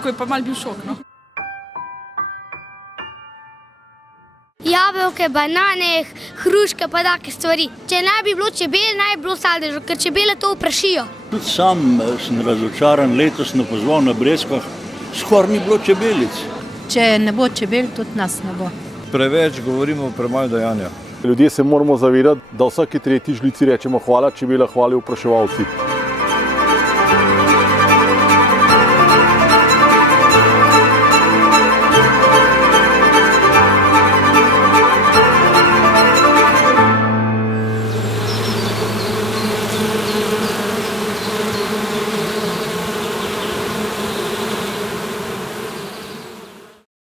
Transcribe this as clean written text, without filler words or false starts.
začetku je pa mal bil šok, no. Jabolke, banane, hruške pa take stvari. Če ne bi bilo čebel, ne bi bilo sadežev, ker čebele to oprašijo. Tudi sam sem razočaran, letos sem pozval na Breskvah, skoraj ni bilo čebelic. Če ne bo čebel, tudi nas ne bo. Preveč govorimo, premalo dejanja. Ljudje se moramo zavedati, da vsaki tretji žlici rečemo hvala čebela, hvala opraševalci.